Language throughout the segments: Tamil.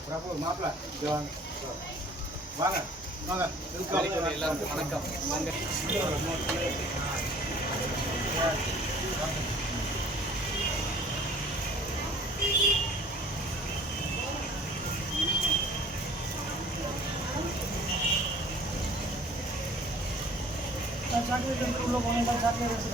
பிரபு மாப்பிள்ள வாங்க வாங்க எல்லாருக்கும் வணக்கம். சாக்லேட் உள்ள போனீங்கன்னா சாக்லேட்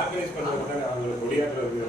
ஆர்கனைஸ் பண்ணுறது அவங்களை கொடியாற்றுறது.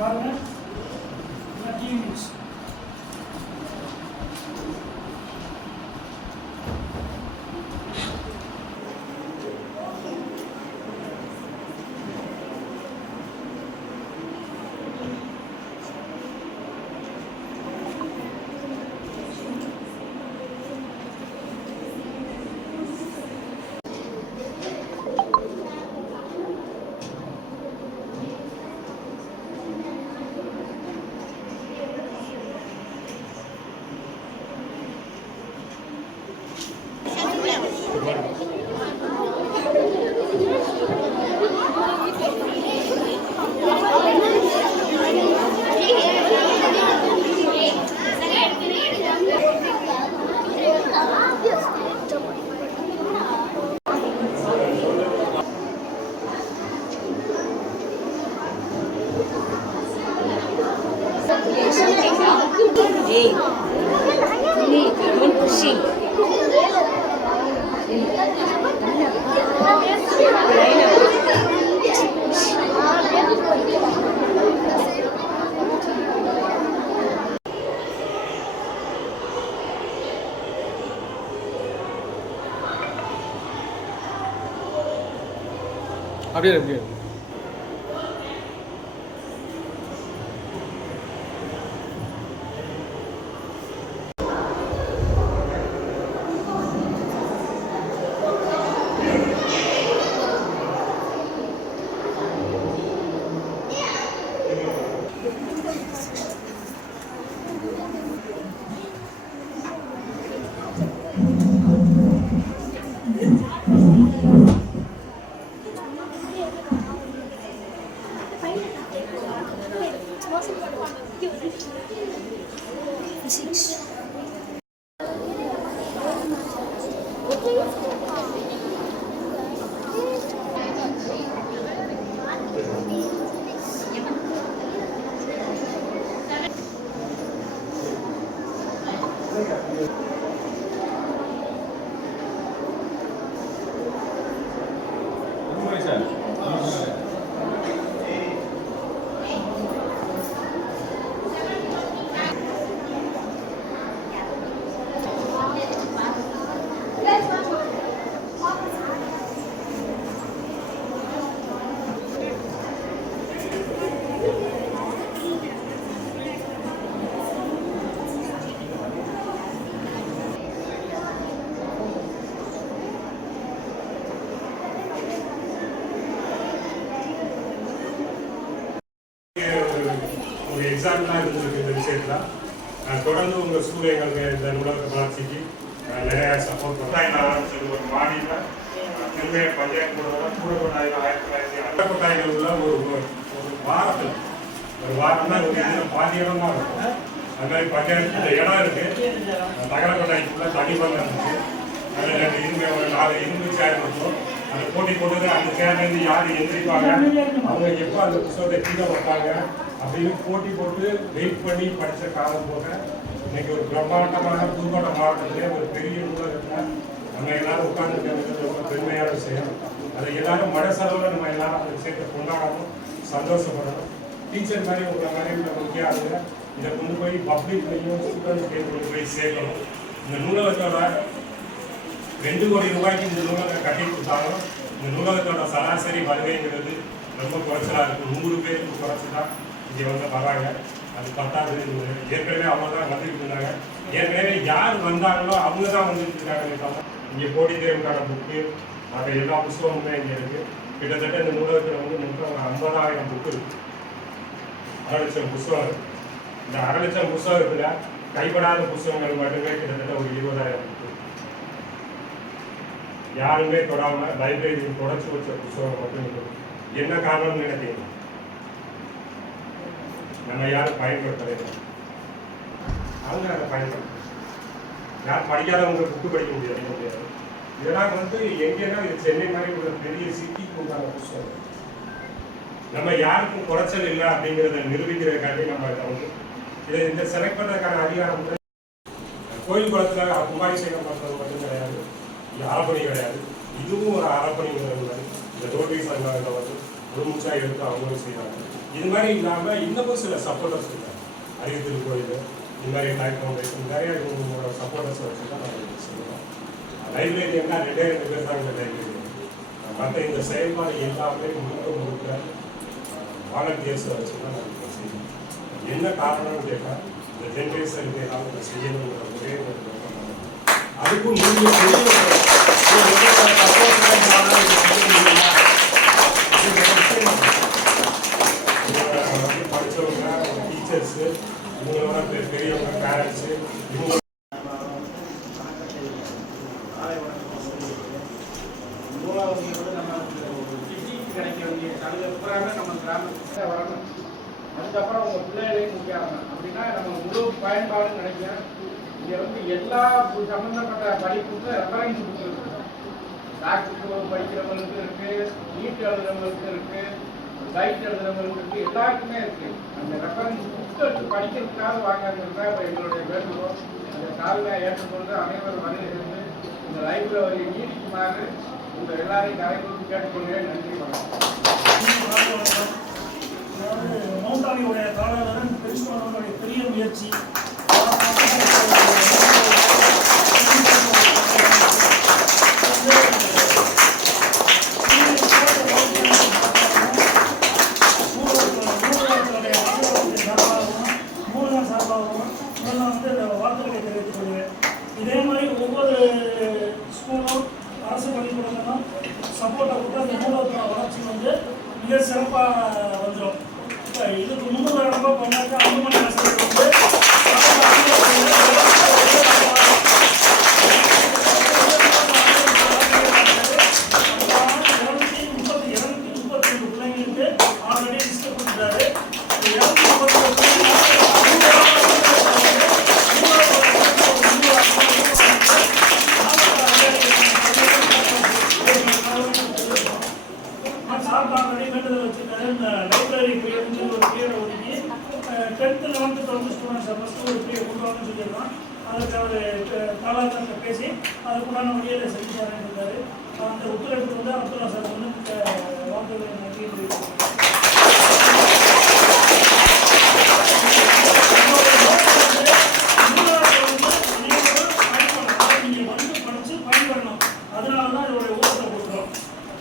பாருங்க TV news Hey, don't pushing. அப்படியே அப்படியே ஒரு எக்ஸாம்பிளாக இருந்திருக்கு இந்த விஷயத்தில். தொடர்ந்து உங்கள் ஸ்கூல் எங்களுக்கு இந்த நூலக வளர்ச்சிக்கு நிறையா சப்போர்ட் பண்ணாங்க. ஆரம்பிச்சது ஒரு மாநில நெல்லை பஞ்சாயத்து கூட 1900 உள்ள ஒரு வாரத்தில் ஒரு வாரம்னா ஒரு இதில் பாதி இடம் தான் இருக்கும். அது மாதிரி பஞ்சாயத்து இந்த இடம் இருக்குது. தகரக்கொட்டாய்க்குள்ள தனி பண்ண இருந்துச்சு. அதில் 4 இரும்பு சேர் இருக்கும். அந்த போட்டி போட்டது அந்த சேர்லேருந்து யார் எந்திரிப்பாங்க, அவங்க எப்போ அந்த புத்தகத்தை கீழே வைப்பாங்க அப்படின்னு போட்டி போட்டு வெயிட் பண்ணி படித்த காலம் போக இன்னைக்கு ஒரு பிரம்மாண்டமான புதுக்கோட்டை மாவட்டத்திலே ஒரு பெரிய நூலகத்தில் நம்ம எல்லாரும் உட்கார்ந்துருக்கிறது ரொம்ப பெருமையான விஷயம். அதை எல்லாரும் மனசளவில் நம்ம எல்லாரும் விஷயத்தை கொண்டாடணும், சந்தோஷப்படணும். டீச்சர் மாதிரி உங்களை மாதிரி முக்கிய ஆளுங்க இதை கொண்டு போய் பப்ளிக்லையும் ஸ்டூடெண்ட்ஸ்க்கு கொண்டு போய் சேர்க்கணும். இந்த நூலகத்தோட 2 கோடி ரூபாய்க்கு இந்த நூலகம் கட்டி கொடுத்தாலும் இந்த நூலகத்தோட சராசரி வருகைங்கிறது ரொம்ப குறைச்சலாக இருக்குது. 100 பேருக்கு குறைச்சி தான் இங்கே வந்து வராங்க. அது பத்தாது. ஏற்கனவே அவங்க தான் வந்துட்டு இருந்தாங்க. ஏற்கனவே யார் வந்தாங்களோ அவங்க தான் வந்துட்டு இருக்காங்க. இங்கே போட்டி தேர்வுக்கான புக்கு மற்ற எல்லா புத்தகமுமே இங்கே இருக்குது. கிட்டத்தட்ட இந்த நூலகத்தில் வந்து மொத்தம் 50,000 புக்கு இருக்குது. 1.5 லட்சம் புத்தகம் இருக்குது. இந்த 1.5 லட்சம் புத்தகத்தில் கைப்படாத புத்தகங்கள் மட்டுமே கிட்டத்தட்ட ஒரு 20,000 புக்கு. யாருமே தொடாமல் லைப்ரரியில் தொடச்சி வச்ச புத்தகம் மட்டும் இருக்குது. என்ன காரணம்னு நினைக்கிறீங்க? நம்ம யாரும் பயன்படுத்தலை. அவங்க அதை பயன்படுத்த யார் படிக்காதவங்க புக்கு படிக்க முடியாது. இதெல்லாம் வந்து எங்கேன்னா இது சென்னை மாதிரி ஒரு பெரிய சிட்டிக்கு உண்டான புத்தகம். நம்ம யாருக்கும் குறைச்சல் இல்லை அப்படிங்கிறத நிரூபிக்கிறதுக்காண்டி நம்ம இதை வந்து இதை இந்த செலக்ட் பண்ணுறதுக்கான அதிகாரம் கோயில் குளத்தில் கும்பாபிஷேகம் பண்ணுறது மட்டும் கிடையாது, இது அறப்பணி கிடையாது. இதுவும் ஒரு அறப்பணிங்கிறது மாதிரி இந்த ரோட்டரி சங்கங்கள் வந்து முழுமூச்சாக எடுத்து அவங்களும் செய்கிறாங்க. இது மாதிரி இல்லாமல் இன்னமும் சில சப்போர்ட்டர்ஸ் இருக்காங்க. அறிவியல் கோயில் இந்த மாதிரி லைஃப் ஃபவுண்டேஷன் நிறைய இவங்களோட சப்போர்ட்டர்ஸை வச்சு தான் நாங்கள் சொல்லுவோம். லைப்ரரி என்ன 2 பேர் தான் இந்த லைப்ரரி. மற்ற இந்த செயல்பாடு எல்லாமே முழுக்க வாலண்டியர்ஸை வச்சு தான் நாங்கள் செய்வோம். என்ன காரணம்னு கேட்டால் இந்த ஜென்ரேஷனுக்கு ஏதாவது செய்யணுங்கிற ஒரே ஒரு அதுக்கும் நீங்கள் படித்தவங்க டீச்சர்ஸு இவங்களோட பெரியவங்க பேரண்ட்ஸு இவங்க கிடைக்க வேண்டிய சலுகை பூராமே நம்ம கிராமத்தில் வரணும். அதுக்கப்புறம் உங்கள் பிள்ளைகளையும் முடியாமல் அப்படின்னா நம்ம முழு பயன்பாடும் கிடைக்கும். இங்கே வந்து எல்லா சம்மந்தப்பட்ட படிப்புக்கும் ரெஃபரன்ஸ் புக்கு இருக்குது. டாக்டருக்கு படிக்கிறவங்களுக்கு இருக்குது, நீட் எழுதுறவங்களுக்கு இருக்குது, டைட் எழுதுறவங்களுக்கு இருக்குது, எல்லாருக்குமே இருக்குது. அந்த ரெஃபரன்ஸ் புக்கு எடுத்து படிக்கிறதுக்காக வாங்கிறது தான் இப்போ எங்களுடைய வேண்டுகோள். அந்த தாழ்மையை ஏற்றுக்கொண்டு அனைவரும் வருகிறது இந்த லைப்ரரி நீடிக்குமாறு உங்கள் எல்லாரையும் கரைக்கு கேட்டுக்கொள்கிறேன். நன்றி, வணக்கம். மௌண்டானியுடைய காலகட்டம் பெருசுமானவர்களுடைய பெரிய முயற்சி. மிக சிறப்பாக வந்துடும். இதுக்கு 300 ரூபாய் பண்ணாக்க அன்புமணி ஆசிரியர் வந்து 232 பிள்ளைங்களுக்கு ஆல்ரெடி லிஸ்ட் கொடுத்துட்டாரு. 232 ஆல்ரெடி வேண்டுதல் வச்சுருக்காரு. இந்த லைப்ரரி பீரியட்னு ஒரு பீரியட் ஒதுக்கி 10th 11th 12th ஸ்டூடெண்ட்ஸை ஃபஸ்ட்டு ஒரு பீரியட் கொண்டு வரணும்னு சொல்லியிருக்கோம். அதுக்கு அவர் காலாத்தங்க பேசி அதுக்குள்ளான வழியில் செஞ்சு தரேன்னு இருக்காரு. அந்த உத்தரவுக்கு வந்து அப்துல்லா சார் வந்து வாக்குகளை நன்றி நீங்கள் வந்து படித்து பயன்படணும். அதனால தான் இதோடைய ஊக்கத்தை கொடுக்குறோம்.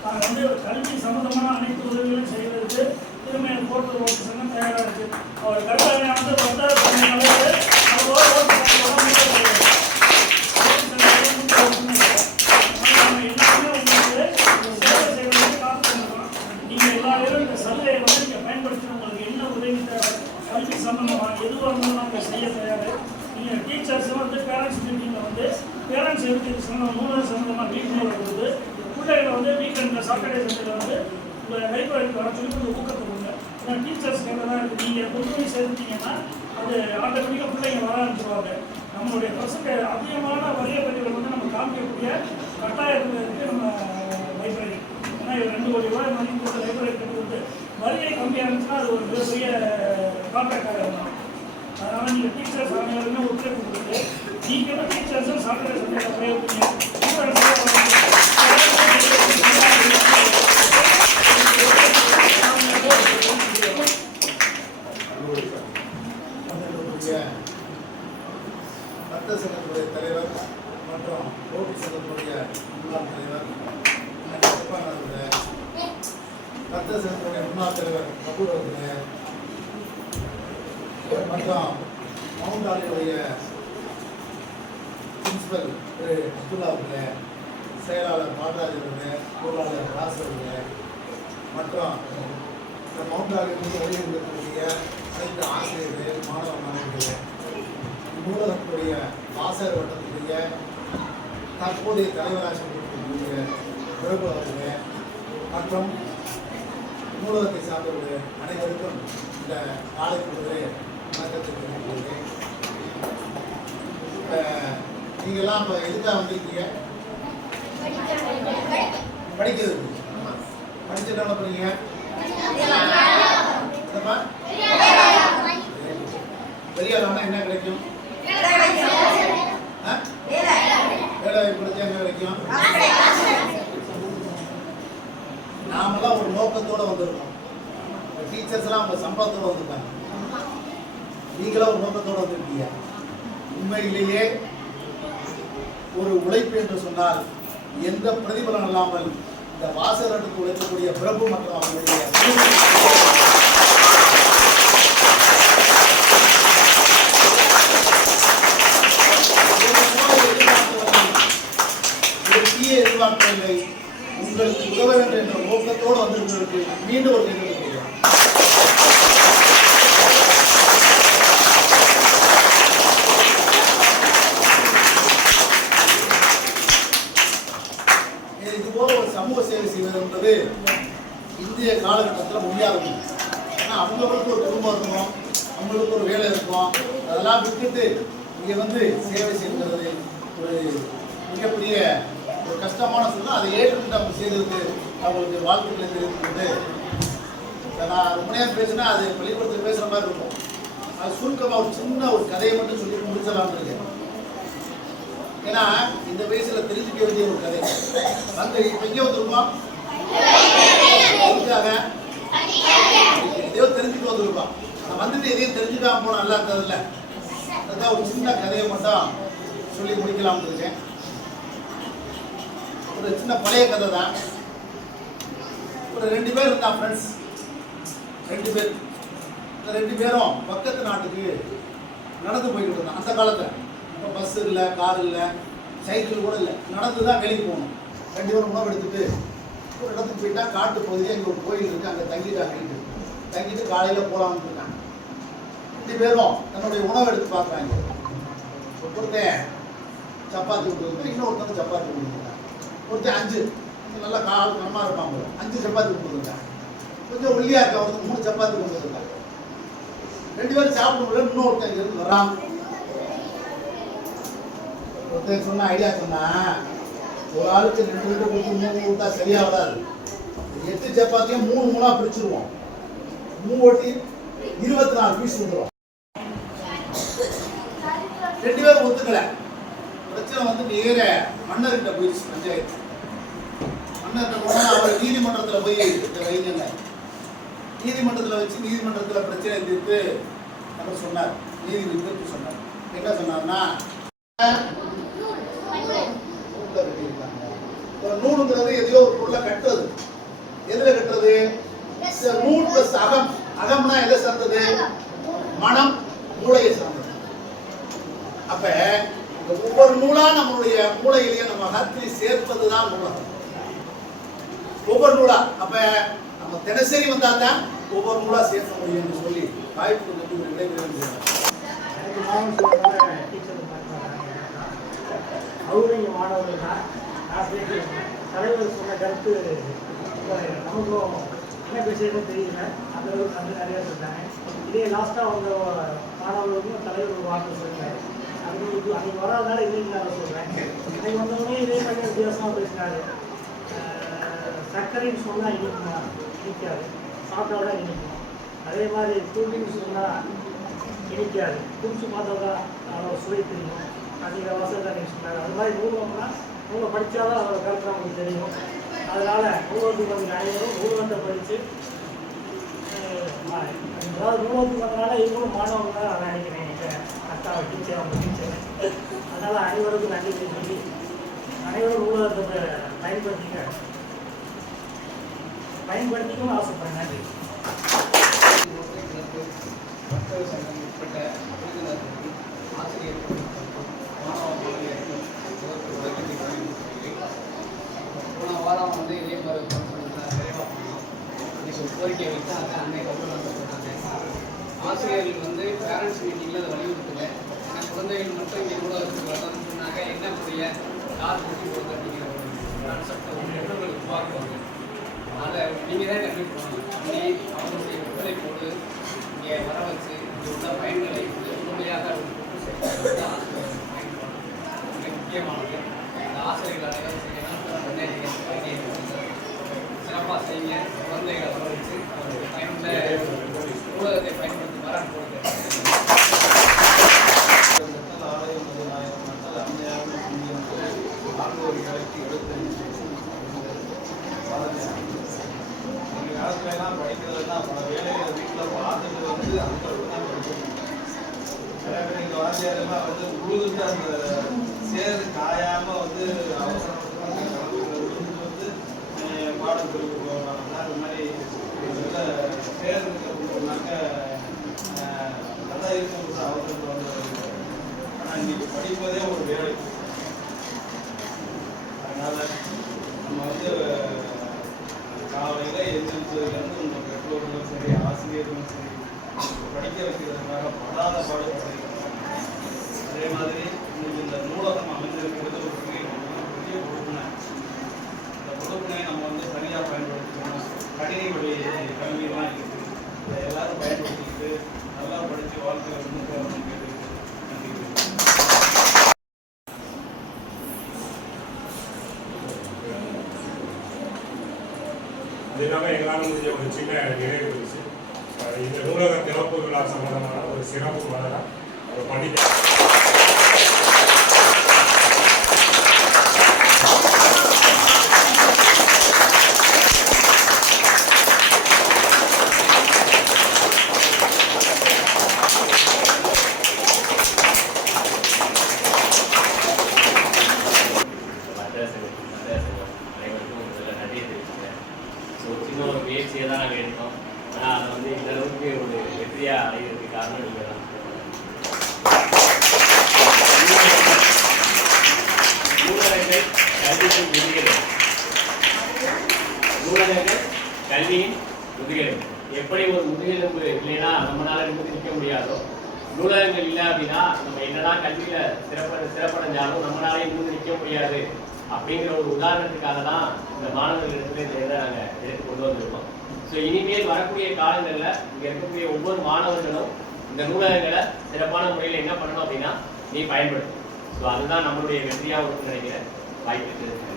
நாங்கள் வந்து கல்வி சம்மந்தமான அனைத்து உதவிகளையும் செய்வதற்கு திருமையை போட்டு ஓட்டு சங்கம் தயாராக இருக்குது. அவர் கருத்தாங்க வந்து 10வது அளவு எல்லாமே உங்களுக்கு சேவை செய்வதற்கு காத்துக்கணும். நீங்கள் எல்லாரும் இந்த சலுகையை வந்து நீங்கள் பயன்படுத்தி உங்களுக்கு என்ன உதவி தேவை கல்வி சம்பந்தமாக எதுவாக இருந்தாலும் நாங்கள் செய்ய தயார். நீங்கள் டீச்சர்ஸ் வந்து பேரண்ட்ஸ் மீட்டிங்கில் வந்து பேரண்ட்ஸ் எடுத்து சம்பந்தம் 3 சம்பந்தமாக விழிப்புணர்வு கொடுத்து பிள்ளைகளை வந்து வீக்கெண்டில் சாட்டர்டே சண்டேல வந்து உங்கள் லைப்ரரிக்கு வர சொல்லி கொஞ்சம் ஊக்கத்தை கொடுங்க. ஏன்னா டீச்சர்ஸ் கேட்ட தான் இருக்குது. நீங்கள் கொண்டு போய் சேர்த்துட்டீங்கன்னா அது ஆட்டோமேட்டிக்காக பிள்ளைங்க வர ஆரம்பிச்சுருவாங்க. நம்மளுடைய பசங்க அதிகமான வரிய பதிவுகள் வந்து நம்ம காமிக்கக்கூடிய கட்டாயத்தில் இருக்குது நம்ம லைப்ரரி. ஏன்னா 2 கோடி ரூபாய் மதிப்பு லைப்ரரி கட்டி வந்து வரியை கம்மியாக இருந்துச்சுன்னா அது ஒரு பெரிய கான்ட்ராக்டாக இருந்தாலும் அதனால் நீங்கள் டீச்சர்ஸ் அனைவருமே ஒத்துழைப்பு கொடுத்து நீங்களும் டீச்சர்ஸும் சாட்டர்டே சண்டேல பிரயோகிங்க. ரத்த சங்கத்துடைய தலைவர் மற்றும் ரோட்டி சங்கத்துடைய முன்னாள் தலைவர் ரத்த சங்கத்துடைய முன்னாள் தலைவர் கபூர் அவர்களே மற்றும் மவுண்ட் ஆலியுடைய பிரின்சிபல் திரு அப்துல்லா அவர்களே, செயலாளர் பாலராஜ் அவர்களே, பொருளாளர் ராஸ் அவர்களே மற்றும் இந்த மவுண்ட் ஆலியிலிருந்து வெளியிருக்கக்கூடிய அனைத்து ஆசிரியர்களே, மாணவ மாணவிகளே, நூலகத்துடைய வாசகர் வட்டத்துடைய தற்போதைய தலைவராக இருக்கக்கூடிய பிரபு அவர்களே மற்றும் நூலகத்தை சார்ந்தவர்களே அனைவருக்கும் இந்த காலை பொழுது வணக்கத்தை தெரிவிக்கிறேன். நீங்கள்லாம் இப்போ எதுக்காக வந்திருக்கீங்க? படிக்கிறது. படிச்சுட்டு என்ன பண்ணுறீங்க? பெரிய ஆளானா என்ன கிடைக்கும்? வேலை படித்தா என்ன கிடைக்கும்? நாமெல்லாம் ஒரு நோக்கத்தோடு வந்திருக்கோம். டீச்சர்ஸ்லாம் அவங்க சம்பளத்தோடு வந்திருக்காங்க. நீங்களாம் ஒரு நோக்கத்தோடு வந்திருக்கீங்க. உண்மையிலேயே ஒரு உழைப்பு என்று சொன்னால் எந்த பிரதிபலன் இல்லாமல் இந்த வாசகர்களுக்கு உழைக்கக்கூடிய பிரபு மற்றும் அவங்களுடைய எதிர்பார்க்கவில்லை. உங்களுக்கு உதவ வேண்டும் என்ற நோக்கத்தோடு வந்திருந்ததற்கு மீண்டும் ஒரு கேள்வி கேட்கிறேன். இதுபோல ஒரு சமூக சேவை செய்வது என்பது இந்திய காலகட்டத்தில் முடியாதது. ஏன்னா அவங்களுக்கு ஒரு குடும்பம் இருக்கும், அவங்களுக்கு ஒரு வேலை இருக்கும், அதெல்லாம் விட்டுட்டு இங்கே வந்து சேவை செய்கிறது ஒரு மிகப்பெரிய ஒரு கஷ்டமான சூழ்நிலை. அதை ஏற்றுக்கிட்டு அவங்க செய்ததுக்கு அவங்களுக்கு வாழ்த்துக்களை தெரிவித்துக்கொண்டு நான் ரொம்ப நேரம் பேசினா அது பள்ளிக்கூடத்தில் பேசுகிற மாதிரி இருக்கும். அது சுருக்கமாக ஒரு சின்ன ஒரு கதையை மட்டும் சொல்லி முடிச்சலாம்னு இருக்கேன். ஏன்னா இந்த வயசில் தெரிஞ்சுக்க வேண்டிய ஒரு கதை வந்து இப்போ எங்கே வந்துருப்போம்? எதுக்காக? எதையோ தெரிஞ்சுட்டு வந்துருப்போம். நான் வந்துட்டு எதையும் தெரிஞ்சுக்காம போனால் நல்லா இருந்ததில்ல. அதுதான் ஒரு சின்ன கதையை மட்டும் சொல்லி முடிக்கலாம்னு இருக்கேன். ஒரு சின்ன பழைய கதை தான். ஒரு 2 பேர் இருந்தான் ஃப்ரெண்ட்ஸ். 2 பேர். இந்த 2 பேரும் பக்கத்து நாட்டுக்கு நடந்து போய்கிட்டு இருந்தான். அந்த காலத்தில் இப்போ பஸ் இல்லை, கார் இல்லை, சைக்கிள் கூட இல்லை, நடந்து தான் வெளியே போகணும். 2 பேரும் உணவு எடுத்துட்டு ஒரு இடத்துக்கு போயிட்டா காட்டு பகுதியாக இங்கே ஒரு கோயில் இருக்குது, அங்கே தங்கிட்டு தங்கிட்டு காலையில் போகலாம்னு இருக்காங்க. 2 பேரும் தன்னுடைய உணவை எடுத்து பார்க்குறாங்க. ஒருத்தன் சப்பாத்தி கொடுத்துருக்கேன், இன்னொருத்தங்க சப்பாத்தி கொடுத்துருக்காங்க. ஒருத்தன் 5 நல்லா கால் கனமாக இருப்பாங்க, 5 சப்பாத்தி கொடுத்துருக்காங்க. கொஞ்சம் ஒல்லியாக இருக்கா, ஒருத்தர் 3 சப்பாத்தி கொடுத்துருக்காங்க. 2 பேரும் சாப்பிட முடியல. இன்னொருத்தன் இருந்து வரான். ஒருத்தன் சொன்ன ஐடியா சொன்னா, ஒரு ஆளுக்கு 2 கொடுத்து 3 கொடுத்தா சரியா வராது. 8 சப்பாத்தியும் 3 பிரிச்சிருவோம். 3 ஓட்டி 24 பீஸ் வந்துடும். 2 பேரும் ஒத்துக்கல. பிரச்சனை வந்து நேர மன்னர்கிட்ட போயிடுச்சு. பஞ்சாயத்து மன்னர்கிட்ட போனா அவர் நீதிமன்றத்தில் போய் வைங்க. நீதிமன்றத்தில் வச்சு நீதிமன்றத்தில் பிரச்சனை தீர்த்து நம்ம சொன்னார். நீதிபதி தீர்ப்பு சொன்னார். என்ன சொன்னார்னா, நூலுங்கிறது எதையோ ஒரு பொருளை கட்டுறது. எதுல கட்டுறது? நூல் பிளஸ் அகம். அகம்னா எதை சார்ந்தது? மனம், மூளையை சார்ந்தது. அப்ப ஒவ்வொரு நூலா நம்மளுடைய மூளையிலேயே நம்ம அகத்தை சேர்ப்பதுதான் நூலகம். ஒவ்வொரு நூலா அப்ப நம்ம தினசரி வந்தா தான் ஒவ்வொரு நூலா சேர்க்க முடியும் என்று சொல்லி வாய்ப்பு விடைபெறுகிறேன். அவருடைய மாணவர்கள் தான் ஆசிரியர் தலைவர் சொன்ன கருத்து நமக்கும் என்ன விஷயமும் தெரியல. அந்த அளவுக்கு வந்து நிறையா சொல்லிட்டாங்க. இதே லாஸ்ட்டாக வந்த மாணவர்களுக்கும் தலைவர் ஒரு வார்த்தை சொல்லிட்டாரு. அதுக்கு அன்றைக்கி வராதனால இன்னைக்கு நான் சொல்கிறேன். அன்றைக்கி வந்தவொடனே இதே மாதிரி வித்தியாசமாக பேசினாரு. சர்க்கரைன்னு சொன்னால் இனிக்குமா? இனிக்காது. சாப்பிட்டா தான் இனிக்கும். அதே மாதிரி கூல்ட்ரிங்க்ஸ் சொன்னால் இனிக்காது. குடிச்சு பார்த்தா தான் சுவை தெரியும். அதிக வசதி தான் நீங்கள் சொன்னார். அது மாதிரி நூலகம்னா நூலை படித்தா தான் அதோட கருத்து நமக்கு தெரியும். அதனால் நூலகத்துக்கு வந்து அனைவரும் நூலகத்தை படித்து, அதாவது நூலகத்துக்கு வந்தனால இவங்களும் மாணவர்கள் தான் அதை நினைக்கிறேன். எங்கள் அக்கா டீச்சர், அவங்க டீச்சர். அதனால் அனைவருக்கும் நன்றி சொல்லி அனைவரும் நூலகத்தை பயன்படுத்திக்கணும்னு ஆசைப்படுறேன். நன்றி. மக்கள் சங்கம் உட்பட்ட விருதுநகருக்கு ஆசிரியர்கள் போன வாரம் வந்து இதே மாதிரி நிறைவாக பண்ணோம். இன்னைக்கு ஒரு கோரிக்கை வைத்தாங்க. அன்னைக்கு கொண்டு வந்து சொன்னாங்க. ஆசிரியர்கள் வந்து பேரண்ட்ஸ் மீட்டிங்கில் அதை வலியுறுத்தலை. ஏன்னா குழந்தைகள் மட்டும் இங்கே நூலகத்துக்கு வரணும்னு சொன்னாங்க. என்ன புரிய யார் கூட்டி போகிறது அப்படிங்கிற ஒரு கான்செப்டை எண்ணங்கள் உருவாக்குவாங்க. அதை நீங்கள் தான் கண்டிப்பாக பண்ணி அவங்களுடைய ஒத்துழைப்போடு இங்கே வர வச்சு இங்கே உள்ள பயன்களை முழுமையாக முக்கியமானது. இந்த ஆசிரியர்கள் அனைவரும் செய்யணும். சிறப்பாக செய்ய குழந்தைகளை வர வச்சு அவருடைய பயனுள்ள ஊடகத்தை பயன்படுத்தி வர காலத்துலலாம் படிக்கிறதுனா பல வேலைகளை வீட்டில் பார்த்துட்டு வந்து அந்த தான் படிக்கணும். நிறைய பேர் எங்கள் வாத்தியாரெல்லாம் வந்து உழுதுட்டு அந்த சேரு காயாமல் வந்து அவசரத்துக்கு உழுதுட்டு வந்து பாடம் சொல்லி கொடுப்பாங்க. அது மாதிரி நல்ல சேரு கொடுத்தோம்னாக்க நல்லா இருக்கும் அவசரத்தில் வந்து. ஆனால் இன்னைக்கு படிப்பதே ஒரு வேலை. அதனால் நம்ம வந்து காலையில் எழுந்திரிச்சதுலேருந்து உங்கள் பெற்றோர்களும் சரி, ஆசிரியர்களும் சரி, படிக்க வைக்கிறதுக்காக படாத பாடுபடுறீங்க. அதே மாதிரி இன்னைக்கு இந்த நூலகம் அமைந்திருக்கிறது ஒரு பெரிய பொறுப்புனை. இந்த பொறுப்புனை நம்ம வந்து சரியாக பயன்படுத்திக்கணும். கணினி வழி கல்வியெல்லாம் இருக்குது. இதை எல்லாரும் பயன்படுத்திக்கிட்டு நல்லா படித்து வாழ்க்கையை முன்னேற்ற வரணும் கேட்டு நன்றி. அது இல்லாமல் எங்களால் முடிஞ்ச ஒரு சின்ன நிறைவு இருந்துச்சு. இந்த நூலக திறப்பு விழா சம்பந்தமான ஒரு சிறப்பு மலராக ஒரு படிக்க முயற்சியை தான் நாங்கள் எடுத்தோம். ஆனால் அதை வந்து இந்த அளவுக்கு ஒரு வெற்றியாக அடைகிறதுக்கு காரணம் நீங்கள் தான். நூலகங்கள் கல்விக்கு முன்னேறும். நூலகங்கள் கல்வியின் முதுகெலும்பு. எப்படி ஒரு முதுகெலும்பு இல்லைன்னா நம்மளால நிமிர்ந்து நிற்க முடியாதோ, நூலகங்கள் இல்லை அப்படின்னா நம்ம என்னதான் கல்வியில சிறப்படைஞ்சாலும் நம்மளாலே நிமிர்ந்து நிற்க முடியாது அப்படிங்கிற ஒரு உதாரணத்துக்காக தான் இந்த மாணவர்களிடத்துல இந்த இதை நாங்கள் எடுத்து கொண்டு வந்திருக்கோம். ஸோ இனிமேல் வரக்கூடிய காலங்களில் இங்கே இருக்கக்கூடிய ஒவ்வொரு மாணவர்களும் இந்த நூலகங்களை சிறப்பான முறையில் என்ன பண்ணணும் அப்படின்னா நீ பயன்படுத்தும். ஸோ அதுதான் நம்மளுடைய வெற்றியாக இருக்கும் நினைக்கிற வாய்ப்பு இருக்கு.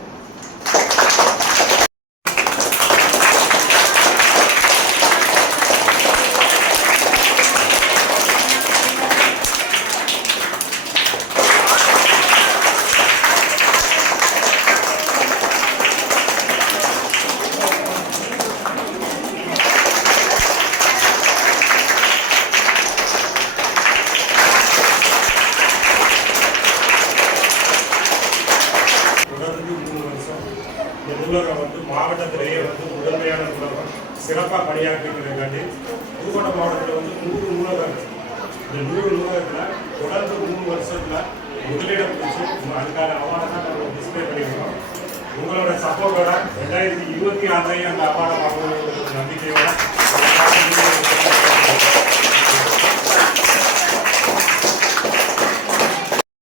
நூலகம் வந்து மாவட்டத்திலேயே வந்து முதன்மையான நூலகம் சிறப்பாக பணியாற்றிருக்கிறதுக்காண்டி புதுக்கோட்டை மாவட்டத்தில் வந்து 100 நூலகம். இந்த 100 நூலகத்தில் தொடர்ந்து 3 வருஷத்தில் முதலிடம் பிடிச்சி அதுக்கான அவார்டை தான் நம்ம டிஸ்பிளே பண்ணியிருக்கோம். உங்களோட சப்போர்ட்டோட 2026 அந்த அவார்டை வாங்கணுங்கிற நம்பிக்கையோட